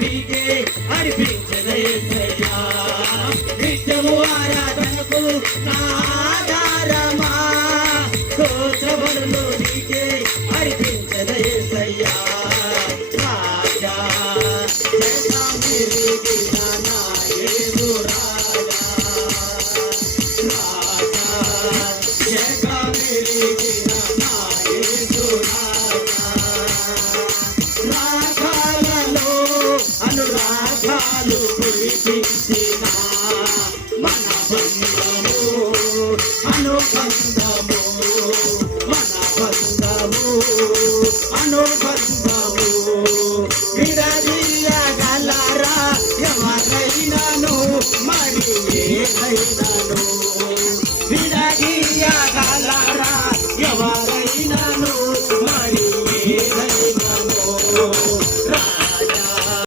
మీకే అర్పించిన యేసయ్యా నిత్యము ఆరాధనకు నా ఆధారమా స్తోత్రములు నీకే అర్పించిన యేసయ్యా రాజా జగమెరిగిన నా యేసు రాజా జగమెరిగిన నా యేసు రాజా రాగాలలో అనురాగాలు కురిపించి